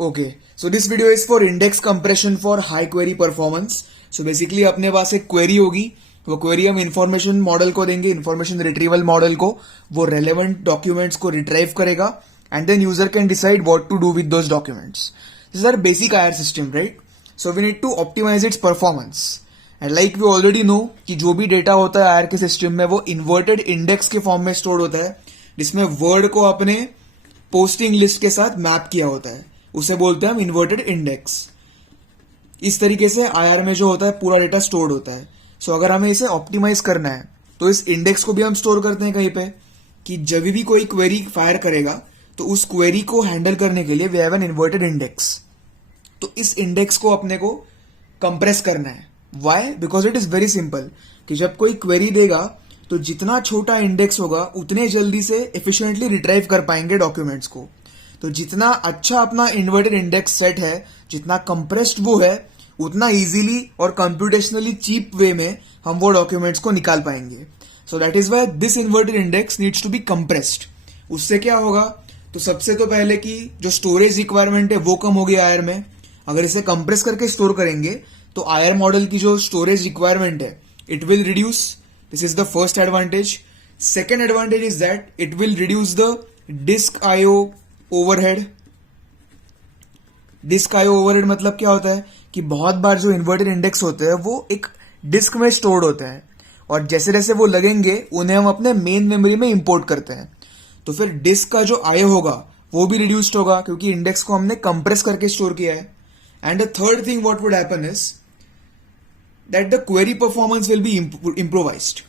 Okay, so this video is for index compression for high query performance. So basically अपने पास एक query होगी, वो query हम information model को देंगे, information retrieval model को, वो relevant documents को retrieve करेगा and then user can decide what to do with those documents. This is our basic IR system, right? So we need to optimize its performance. And like we already know कि जो भी data होता है IR के system में वो inverted index के form में stored होता है, जिसमें word को अपने posting list के साथ map किया होता है, उसे बोलते हैं हम इन्वर्टेड इंडेक्स. इस तरीके से आईआर में जो होता है पूरा डेटा स्टोर्ड होता है. सो अगर हमें इसे ऑप्टिमाइज करना है तो इस इंडेक्स को भी हम स्टोर करते हैं कहीं पे कि जब भी कोई क्वेरी फायर करेगा तो उस क्वेरी को हैंडल करने के लिए we have an inverted index. तो इस इंडेक्स को अपने को कंप्रेस करना है. Why? Because it is very simple कि जब कोई क्वेरी देगा तो जितना छोटा इंडेक्स होगा उतने जल्दी से एफिशिएंटली रिट्राइव कर पाएंगे डॉक्यूमेंट्स को. तो जितना अच्छा अपना इन्वर्टेड इंडेक्स सेट है, जितना कंप्रेस्ड वो है, उतना इजीली और कंप्यूटेशनली चीप वे में हम वो डॉक्यूमेंट्स को निकाल पाएंगे. So that is why this inverted index needs to be compressed. उससे क्या होगा? तो सबसे तो पहले कि जो स्टोरेज रिक्वायरमेंट है वो कम होगी आईआर में. अगर इसे कंप्रेस करके स्टोर करेंगे तो आईआर मॉडल की जो स्टोरेज रिक्वायरमेंट है it will reduce. This is the first advantage. Second advantage is that it will reduce the disk IO overhead. Disk IO overhead मतलब क्या होता है कि बहुत बार जो इन्वर्टेड इंडेक्स होते हैं वो एक डिस्क में स्टोर्ड होते हैं और जैसे जैसे वो लगेंगे उन्हें हम अपने मेन मेमोरी में इंपोर्ट करते हैं. तो फिर डिस्क का जो आईओ होगा वो भी रिड्यूस्ड होगा क्योंकि इंडेक्स को हमने कंप्रेस करके स्टोर किया है. And the third thing what would happen is that the query performance will be improvised.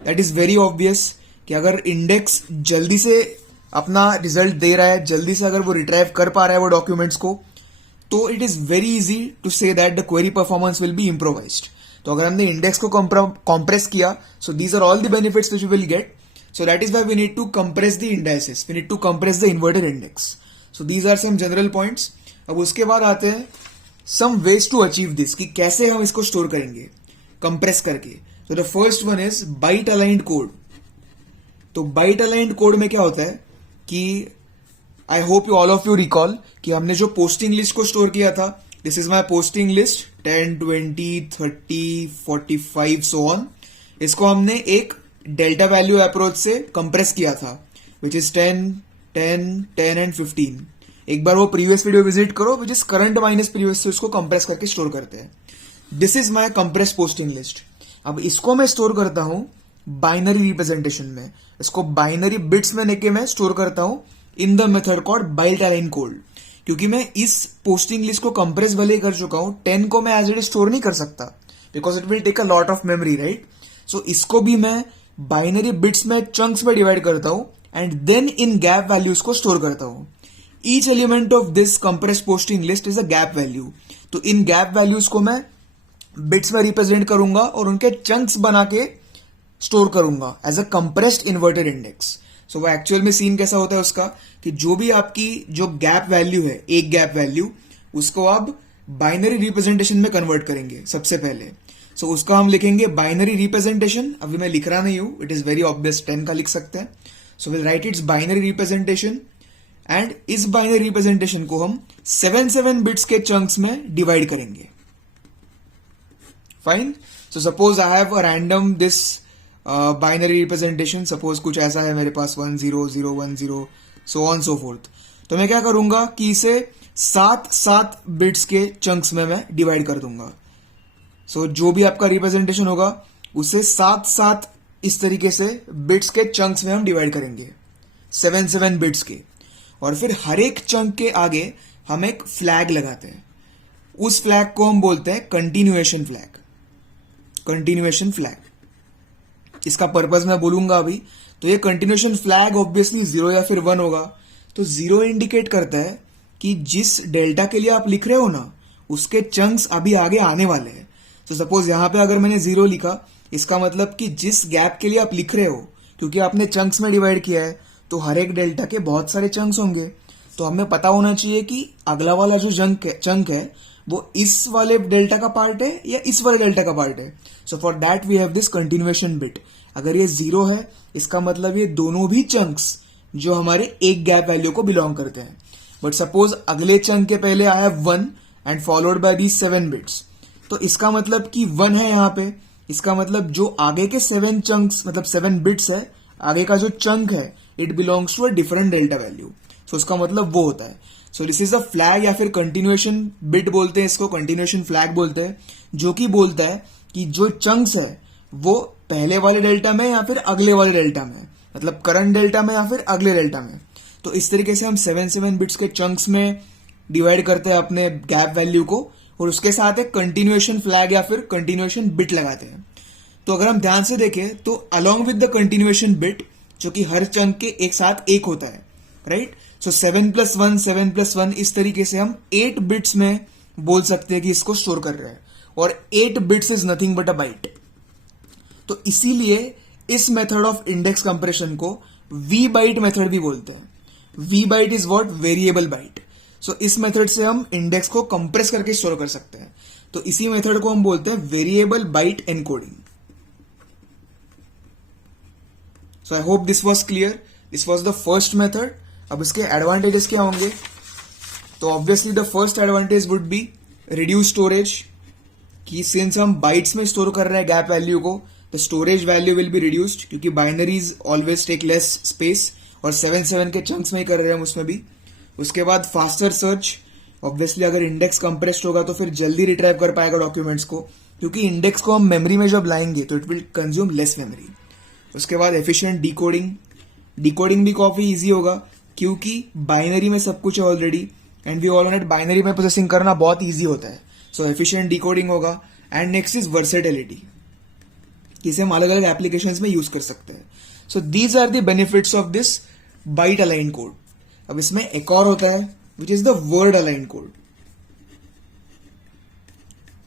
That is very obvious कि अगर इंडेक्स जल्दी से अपना रिजल्ट दे रहा है, जल्दी से अगर वो रिट्राइव कर पा रहा है वो डॉक्यूमेंट्स को, तो it is very easy to say that the query performance will be improvised. तो अगर हमने इंडेक्स को कॉम्प्रेस किया, so these are all the benefits which we will get. So that is why we need to compress the indices, we need to compress the inverted index. So these are some general points. अब उसके बाद आते हैं some ways to achieve this कि कैसे हम इसको store करेंगे कंप्रेस करके. तो the first one is byte aligned code. तो बाइट अलाइंड कोड में क्या होता है कि I hope you all of you recall कि हमने जो पोस्टिंग लिस्ट को स्टोर किया था, this is my posting list 10, 20, 30, 45 so on. इसको हमने एक डेल्टा वैल्यू अप्रोच से कंप्रेस किया था विच इज 10, 10, 10 एंड 15. एक बार वो प्रीवियस वीडियो विजिट करो which is current minus previous से उसको कंप्रेस करके स्टोर करते हैं. This is my compress posting list. अब इसको मैं स्टोर करता हूं बाइनरी रिप्रेजेंटेशन में. इसको बाइनरी बिट्स में लेके मैं स्टोर करता हूं in the method called byte align code. क्योंकि मैं इस पोस्टिंग लिस्ट को कंप्रेस भले ही कर चुका हूं, 10 को मैं एज इट इज स्टोर नहीं कर सकता because it will take a lot of memory, right. So इसको भी मैं बाइनरी बिट्स में चंक्स में डिवाइड करता हूं एंड देन इन गैप वैल्यूज को स्टोर करता हूं. Each element of this compress posting list is a gap value. तो इन गैप वैल्यूज को मैं बिट्स में रिप्रेजेंट करूंगा और उनके चंक्स बना के स्टोर करूंगा as a compressed inverted index. So वो एक्चुअल में सीन कैसा होता है उसका कि जो भी आपकी जो गैप वैल्यू है, एक गैप वैल्यू, उसको आप बाइनरी रिप्रेजेंटेशन में कन्वर्ट करेंगे सबसे पहले. सो उसका हम लिखेंगे बाइनरी रिप्रेजेंटेशन. अभी मैं लिख रहा नहीं हूं, इट इज वेरी ऑब्वियस, 10 का लिख सकते हैं. So will write it's binary representation and इस बाइनरी रिप्रेजेंटेशन को हम 7 बिट्स के चंक्स में डिवाइड करेंगे. Fine. So suppose I have a random this binary representation. Suppose कुछ ऐसा है मेरे पास 1 0 0 1 0 सो ऑन सो फोर्थ. तो मैं क्या करूंगा कि इसे 7 बिट्स के चंक्स में मैं डिवाइड कर दूंगा. सो जो भी आपका रिप्रेजेंटेशन होगा उसे 7 इस तरीके से बिट्स के चंक्स में हम डिवाइड करेंगे, 7 बिट्स के. और फिर हर एक चंक के आगे हम एक फ्लैग लगाते हैं. उस फ्लैग को हम बोलते हैं कंटिन्यूएशन फ्लैग. कंटिन्यूएशन फ्लैग, इसका पर्पस मैं बोलूंगा अभी. तो ये कंटिन्यूएशन फ्लैग ऑब्वियसली 0 या फिर 1 होगा. तो 0 इंडिकेट करता है कि जिस डेल्टा के लिए आप लिख रहे हो ना उसके चंक्स अभी आगे आने वाले हैं. तो सपोज यहां पे अगर मैंने 0 लिखा, इसका मतलब कि जिस गैप के लिए आप लिख रहे हो, क्योंकि आपने चंक्स में डिवाइड किया है तो हर एक डेल्टा के बहुत सारे चंक्स होंगे. तो हमें पता होना चाहिए कि अगला वाला जो चंक है वो इस वाले डेल्टा का पार्ट है या इस वाले डेल्टा का पार्ट है. So for that we have this continuation bit. अगर ये 0 है इसका मतलब ये दोनों भी चंक्स जो हमारे एक गैप वैल्यू को बिलोंग करते हैं. बट सपोज अगले चंक के पहले I have 1 and followed by the 7 bits, तो इसका मतलब कि 1 है यहाँ पे, इसका मतलब जो आगे के 7 चंक्स मतलब 7 बिट्स है, आगे का जो चंक है it belongs to a different delta value. So उसका मतलब वो होता है। So this is a flag या फिर कंटिन्यूएशन बिट बोलते हैं इसको, कंटिन्यूएशन फ्लैग बोलते हैं, जो कि बोलता है कि जो चंक्स है वो पहले वाले डेल्टा में या फिर अगले वाले डेल्टा में, मतलब करंट डेल्टा में या फिर अगले डेल्टा में। तो इस तरीके से हम 7 बिट्स के चंक्स में डिवाइड करते हैं अपने गैप वैल्यू को, और उसके साथ एक कंटिन्यूएशन फ्लैग या फिर कंटिन्यूएशन बिट लगाते हैं। तो अगर हम ध्यान से देखें तो along with the continuation bit, जो कि हर चंक के एक साथ एक होता है, राइट। सो 7+1 इस तरीके से हम 8 बिट्स में बोल सकते हैं कि इसको स्टोर कर रहे हैं, और 8 bits is nothing but a byte. तो इसीलिए इस मेथड ऑफ इंडेक्स कंप्रेशन को वी बाइट मेथड भी बोलते हैं। V byte is what, variable byte. So इस मेथड से हम इंडेक्स को कंप्रेस करके स्टोर कर सकते हैं। तो इसी मेथड को हम बोलते हैं variable byte encoding. So I hope this was clear. This was the first method. अब इसके एडवांटेजेस क्या होंगे? तो obviously the first advantage would be reduce storage, कि सिंस हम बाइट्स में स्टोर कर रहे हैं गैप वैल्यू को, the storage value will be reduced, क्योंकि binaries always take less space, और 7 के चंक्स में ही कर रहे हैं हम उसमें भी। उसके बाद फास्टर सर्च, ऑब्वियसली अगर इंडेक्स कंप्रेस्ड होगा तो फिर जल्दी रिट्राइव कर पाएगा डॉक्यूमेंट्स को, क्योंकि इंडेक्स को हम मेमोरी में जब लाएंगे तो it will consume less memory. उसके बाद एफिशिएंट डिकोडिंग, डिकोडिंग भी काफी इजी होगा, क्योंकि बाइनरी में सब कुछ है already, and we all know that binary में प्रोसेसिंग करना बहुत इजी होता है। सो एफिशिएंट डिकोडिंग होगा। एंड नेक्स्ट इज वर्सेटिलिटी, इसे हम अलग अलग एप्लीकेशंस में यूज कर सकते हैं। So these are the benefits of this byte align code. अब इसमें एक और होता है which is the word align code.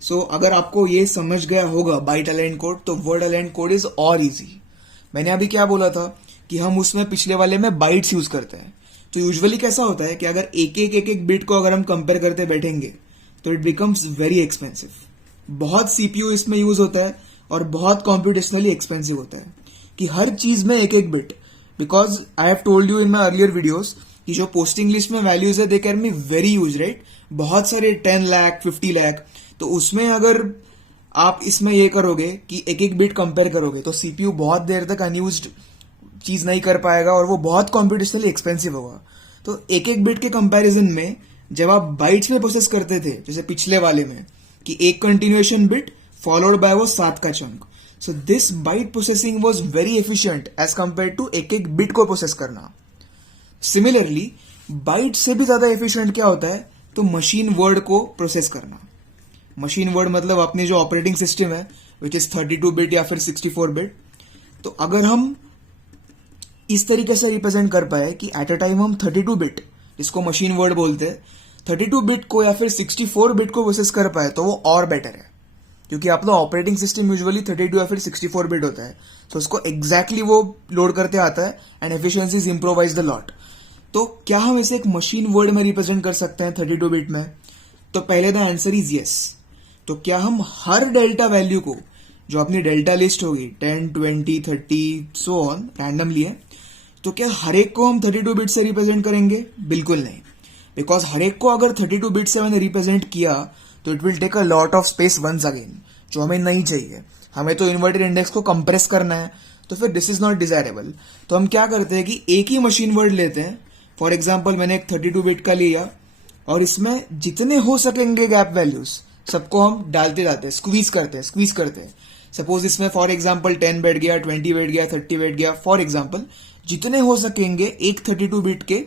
So अगर आपको ये समझ गया होगा बाइट अलाइन कोड, तो वर्ड अलाइन कोड इज और इजी। मैंने अभी क्या बोला था कि हम उसमें पिछले वाले में बाइट्स यूज करते हैं। तो यूजुअली कैसा होता है कि अगर एक बिट को अगर हम कंपेयर करते बैठेंगे तो इट बिकम्स वेरी एक्सपेंसिव। बहुत सीपीयू इसमें यूज होता है और बहुत कॉम्प्यूटेशनली एक्सपेंसिव होता है कि हर चीज में एक bit, because I have told you in my earlier videos कि जो पोस्टिंग लिस्ट में वैल्यूज है they can be very use, right. बहुत सारे 10 लाख 50 लाख, तो उसमें अगर आप इसमें ये करोगे कि एक बिट कंपेयर करोगे तो सीपीयू बहुत देर तक अनयूज्ड चीज नहीं कर पाएगा और वो बहुत कॉम्प्यूटेशनली एक्सपेंसिव होगा। तो एक बिट के कंपैरिजन में जब आप बाइट्स में प्रोसेस करते थे, जैसे पिछले वाले में कि एक कंटिन्यूएशन बिट फॉलोड बाय वो 7 का chunk, so this byte processing was very efficient as compare to एक बिट को प्रोसेस करना। सिमिलरली बाइट से भी ज्यादा एफिशिएंट क्या होता है, तो मशीन वर्ड को प्रोसेस करना। मशीन वर्ड मतलब अपनी जो ऑपरेटिंग सिस्टम है विच इज 32 बिट या फिर 64 बिट। तो अगर हम इस तरीके से रिप्रेजेंट कर पाए कि एट अ टाइम हम 32 बिट, जिसको मशीन वर्ड बोलते हैं, 32 बिट को या फिर 64 बिट को प्रोसेस कर पाए तो वो और बेटर है, क्योंकि अपना ऑपरेटिंग सिस्टम यूजुअली 32 या फिर 64 बिट होता है। तो उसको एग्जैक्टली वो लोड करते आता है and efficiency is improvise the lot. तो क्या हम इसे एक मशीन वर्ड में रिप्रेजेंट कर सकते हैं 32 बिट में? तो पहले द आंसर इज यस। तो क्या हम हर डेल्टा वैल्यू को, जो अपनी डेल्टा लिस्ट होगी 10, 20, 30 सो ऑन रैंडमली है, तो क्या हर एक को हम 32 बिट से रिप्रेजेंट करेंगे? बिल्कुल नहीं, बिकॉज हर एक को अगर 32 बिट से मैंने रिप्रेजेंट किया तो it will take a lot of space once again, जो हमें नहीं चाहिए। हमें तो इन्वर्टेड इंडेक्स को कंप्रेस करना है, तो फिर दिस इज नॉट डिजायरेबल। तो हम क्या करते हैं कि एक ही मशीन वर्ड लेते हैं। फॉर एग्जाम्पल मैंने एक 32 बिट का लिया और इसमें जितने हो सकेंगे गैप वैल्यूज सबको हम डालते जाते हैं, स्क्वीज करते हैं। सपोज इसमें फॉर एग्जाम्पल 10 बैठ गया, 20 बैठ गया, 30 बैठ गया, फॉर एग्जाम्पल जितने हो सकेंगे एक 32 बिट के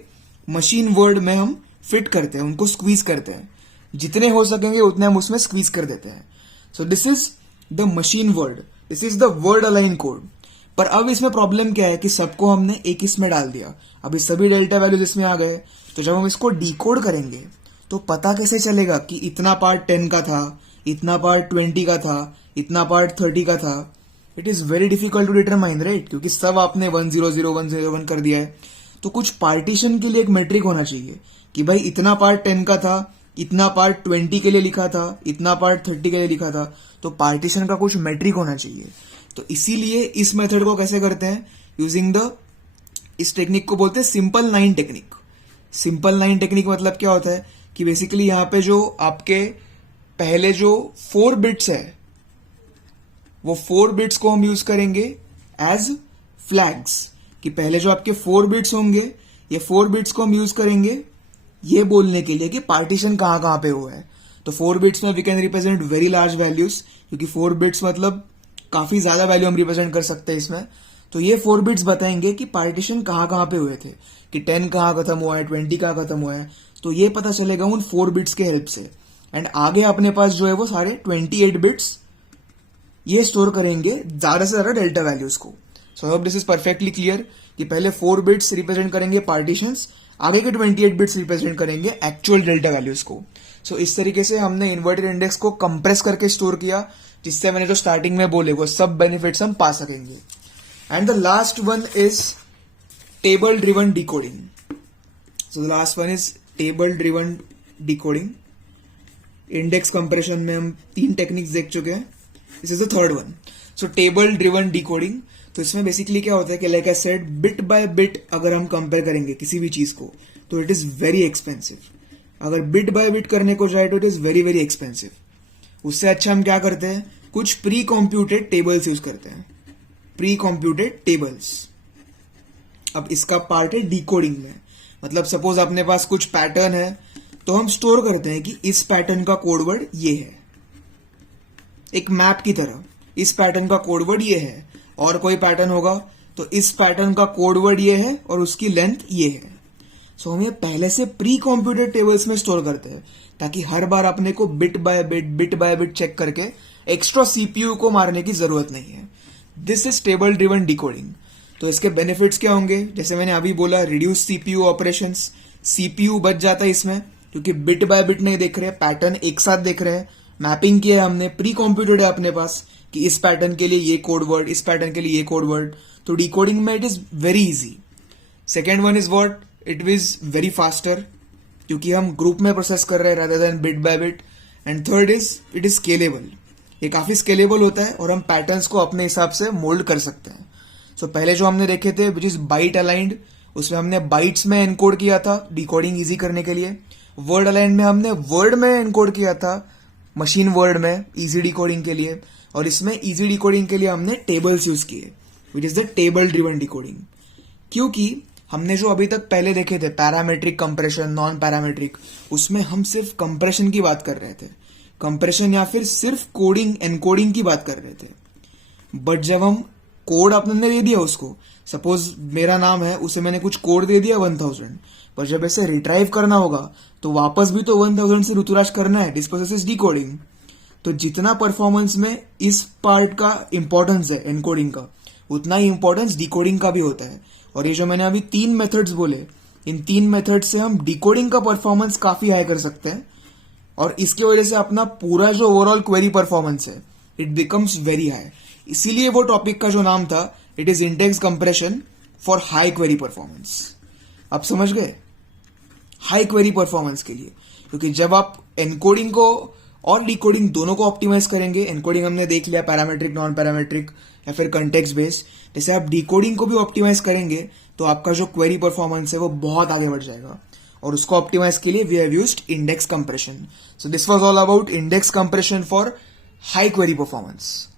मशीन वर्ड में हम फिट करते हैं, उनको स्क्वीज करते हैं। जितने हो सकेंगे उतने हम उसमें स्क्वीज कर देते हैं। सो this is the machine word, this is the word align code. पर अब इसमें प्रॉब्लम क्या है कि सबको हमने एक इसमें डाल दिया, अभी सभी डेल्टा वैल्यूज इसमें आ गए। तो जब हम इसको डिकोड करेंगे तो पता कैसे चलेगा कि इतना पार्ट 10 का था, इतना पार्ट 20 का था, इतना पार्ट 30 का था? It is very difficult to determine, right, क्योंकि सब आपने 100, 101 कर दिया है। तो कुछ पार्टीशन के लिए एक मेट्रिक होना चाहिए कि भाई इतना पार्ट 10 का था, इतना पार्ट 20 के लिए लिखा था, इतना पार्ट 30 के लिए लिखा था। तो पार्टीशन का कुछ मेट्रिक होना चाहिए। तो इसीलिए इस मेथड को कैसे करते हैं, यूजिंग द, इस टेक्निक को बोलते हैं simple 9 technique. Simple line technique मतलब क्या होता है कि बेसिकली यहाँ पे जो आपके पहले जो 4 बिट्स है वो 4 बिट्स को हम यूज करेंगे एज फ्लैग्स, कि पहले जो आपके 4 बिट्स होंगे ये 4 बिट्स को हम यूज करेंगे ये बोलने के लिए कि पार्टीशन कहां कहां पे हुआ है। तो 4 बिट्स में we can represent very large values, क्योंकि 4 बिट्स मतलब काफी ज्यादा वैल्यू हम रिप्रेजेंट कर सकते हैं इसमें। तो ये 4 बिट्स बताएंगे कि पार्टीशन कहां कहां पे हुए थे, कि 10 कहां खत्म हुआ है, 20 कहां खत्म हुआ है। तो ये पता चलेगा उन 4 बिट्स के हेल्प से। एंड आगे अपने पास जो है वो सारे 28 बिट्स ये स्टोर करेंगे ज्यादा से ज्यादा डेल्टा वैल्यूज को। So I hope this is perfectly clear कि पहले 4 बिट्स रिप्रेजेंट करेंगे पार्टीशंस, आगे के 28 बिट्स रिप्रेजेंट करेंगे एक्चुअल डेल्टा वैल्यूज को। सो इस तरीके से हमने इन्वर्टेड इंडेक्स को कंप्रेस करके स्टोर किया, जिससे मैंने जो स्टार्टिंग में बोले वो सब बेनिफिट्स हम पा सकेंगे। And the last one is table driven decoding. So the last one is table driven decoding. Index compression में हम 3 टेक्निक्स देख चुके हैं, this is the third one. So table driven decoding, तो इसमें बेसिकली क्या होता है कि like I said bit by bit अगर हम कंपेयर करेंगे किसी भी चीज को तो इट इज वेरी एक्सपेंसिव। अगर बिट बाय बिट करने को जाए तो it is very very expensive. उससे अच्छा हम क्या करते हैं, कुछ प्री कॉम्प्यूटेड टेबल्स यूज करते हैं, प्री कॉम्प्यूटेड टेबल्स। अब इसका पार्ट है डिकोडिंग में, मतलब सपोज अपने पास कुछ पैटर्न है तो हम स्टोर करते हैं कि इस पैटर्न का कोडवर्ड ये है, एक मैप की तरह इस पैटर्न का कोडवर्ड ये है, और कोई पैटर्न होगा तो इस पैटर्न का कोडवर्ड ये है और उसकी लेंथ ये है। सो हम ये पहले से प्री कॉम्प्यूटेड टेबल्स में स्टोर करते हैं ताकि हर बार अपने को बिट बाय बिट चेक करके एक्स्ट्रा सीपीयू को मारने की जरूरत नहीं है। This is table driven decoding. तो इसके बेनिफिट्स क्या होंगे, जैसे मैंने अभी बोला रिड्यूस सीपीयू ऑपरेशंस, सीपीयू बच जाता है इसमें क्योंकि बिट बाय बिट नहीं देख रहे, पैटर्न एक साथ देख रहे हैं, मैपिंग किया है हमने, प्री कॉम्प्यूटेड है अपने पास कि इस पैटर्न के लिए ये कोड वर्ड, इस पैटर्न के लिए ये कोड वर्ड। तो डिकोडिंग में it is very easy. Second one is what, it is very faster क्योंकि हम ग्रुप में प्रोसेस कर रहे हैं rather than bit by bit. And third is it is scalable, ये काफी स्केलेबल होता है और हम पैटर्न्स को अपने हिसाब से मोल्ड कर सकते हैं। सो पहले जो हमने देखे थे विच इज बाइट अलाइंड, उसमें हमने बाइट्स में एनकोड किया था डिकोडिंग इजी करने के लिए। वर्ड अलाइंड में हमने वर्ड में एनकोड किया था मशीन वर्ड में इजी डिकोडिंग के लिए, और इसमें इजी डिकोडिंग के लिए हमने टेबल्स यूज किए विच is the table driven decoding. क्योंकि हमने जो अभी तक पहले देखे थे पैरामेट्रिक कंप्रेशन, नॉन पैरामेट्रिक, उसमें हम सिर्फ कंप्रेशन की बात कर रहे थे, कंप्रेशन या फिर सिर्फ कोडिंग एनकोडिंग की बात कर रहे थे। बट जब हम कोड आपने दे दिया उसको, सपोज मेरा नाम है उसे मैंने कुछ कोड दे दिया 1000, पर जब इसे रिट्राइव करना होगा तो वापस भी तो 1000 से ऋतुराज करना है, दिस प्रोसेस इज डिकोडिंग। तो जितना परफॉर्मेंस में इस पार्ट का इंपॉर्टेंस है एनकोडिंग का, उतना ही इंपॉर्टेंस डिकोडिंग का भी होता है। और ये जो मैंने अभी 3 मेथड्स बोले, इन 3 मेथड से हम डिकोडिंग का परफॉर्मेंस काफी हाई कर सकते हैं, और इसकी वजह से अपना पूरा जो ओवरऑल क्वेरी परफॉर्मेंस है इट बिकम्स वेरी हाई। इसीलिए वो टॉपिक का जो नाम था it is index compression for high query performance. आप समझ गए, हाई क्वेरी परफॉर्मेंस के लिए, क्योंकि जब आप एनकोडिंग को और डिकोडिंग दोनों को ऑप्टिमाइज करेंगे, एनकोडिंग हमने देख लिया पैरामेट्रिक, नॉन पैरामेट्रिक या फिर कंटेक्स्ट बेस्ड, जैसे आप डिकोडिंग को भी ऑप्टिमाइज करेंगे तो आपका जो क्वेरी परफॉर्मेंस है वो बहुत आगे बढ़ जाएगा। और उसको ऑप्टिमाइज के लिए we have used index compression. So this was all about index compression for high query performance.